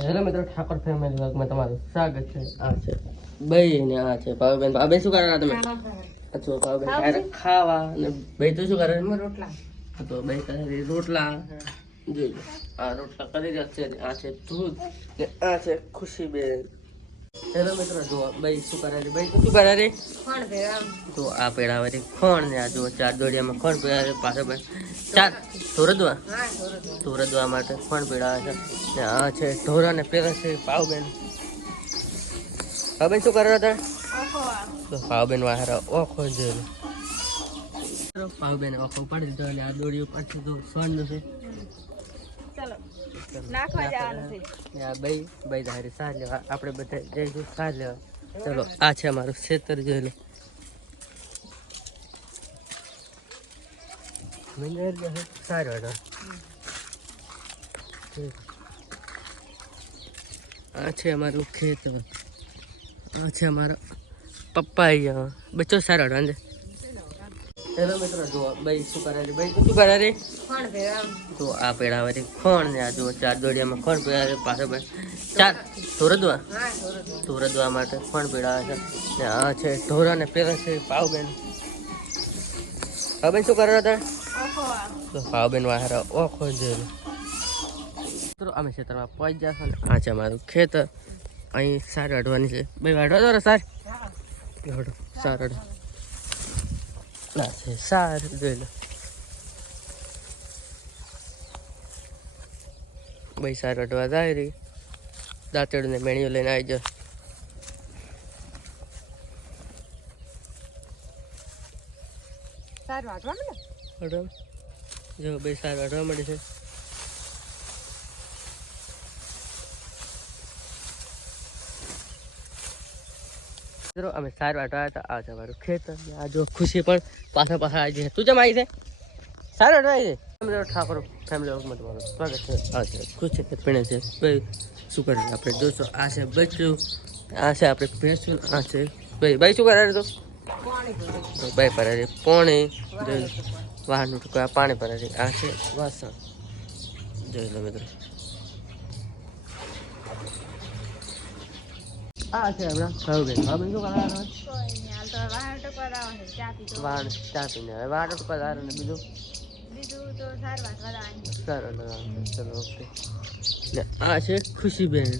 Hello મિત્રો Thakor family વર્ગમાં તમારું સ્વાગત છે. આ છે. ભાઈ ને આ છે ભાવબેન. ભાવબેન શું કરો તમે? અચ્છા ભાવબેન ખાવા ને ભાઈ તો શું કરે? રોટલા. તો ભાઈ કરે રોટલા. જોઈ આ રોટલા કરી રહ્યા છે આ છે દૂધ ને આ છે ખુશીબેન. હેલો મિત્રો જો ભાઈ શું કરે છે? ભાઈ શું કરે રે કોણ ભેળા. તો આ પેડા વળી ખોણ ને આ જો ચાર દોડિયામાં ખોણ છે પાછળ ભાઈ ચાર હા માટે ખોણ પીડા છે. ને આ છે ઢોરા ને પેલા છે પાવબેન. પાવબેન શું કરે હતા? તો પાવબેન વાહરા ઓખો જેલો પાવબેન ઓખો પાડી દીધો એટલે આ દોડી ઉપર છે તો સોનનું છે. નાખવા જવાનું છે. આ ભાઈ ભાઈ ધારી સાર લેવા. આપણે બધા જઈશું લેવા. ચલો આ છે અમારું ખેતર જોઈ લો. સારો હતો. આ છે અમારું ખેતર. આ છે અમારો પપ્પા બચ્ચો સારો હતો અંદર હેલો મિત્રો જો ભાઈ શું કરે છે? ભાઈ શું કરે રે તો આ પેડા વળી ખોણ ને આ જો ચાર દોડિયામાં ખોણ પેડા છે પાછળ ચાર ધોરદવા? ધોરદવા. માટે ખોણ પેડા છે. ને આ છે ઢોરા ને પેલા છે પાવબેન પાવબેન શું કરે હતા તો પાવબેન વાહરા ઓખો જેલો મિત્રો અમે ખેતરમાં પહોંચી જશો ને આ છે અમારું ખેતર. અહીં સાર અડવાની છે. ભાઈ વાઢો તો સાર? સાર અડો. ના છે સાર જોઈ લો ભાઈ સાર અટવા જાય રહી દાંતેડું ને મેણીઓ લઈને આવી જાઓ સારું ને જો ભાઈ સારું અટવા મળે છે મિત્રો, અમે સાર વાટવા હતા. આ છે મારું ખેતર આ જો ખુશી પણ પાછા પાછા આવી છે. તું જેમ આવી છે? સાર વાટવા આવી છે? ઠાકોર ફેમિલી વર્કમાં તમારું સ્વાગત છે. આ છે ખુશી છે પીણે છે. ભાઈ, શું કરે આપણે? જોશો આ છે બચ્યું આ છે આપણે ભેંસું આ છે ભાઈ. ભાઈ, શું કરે તો? ભાઈ છે પોણી. જોઈ વાહનનું ટુકડા પાણી છે આ છે વાસણ. જોઈ લો, મિત્રો. આ છે હમણાં ભાવબેન ભાવબેન શું કરવાનું છે ચા પીને હવે વાહન ટુકડા દારૂ ને બીજું બીજું તો સારું ચલો ઓકે આ છે ખુશીબેન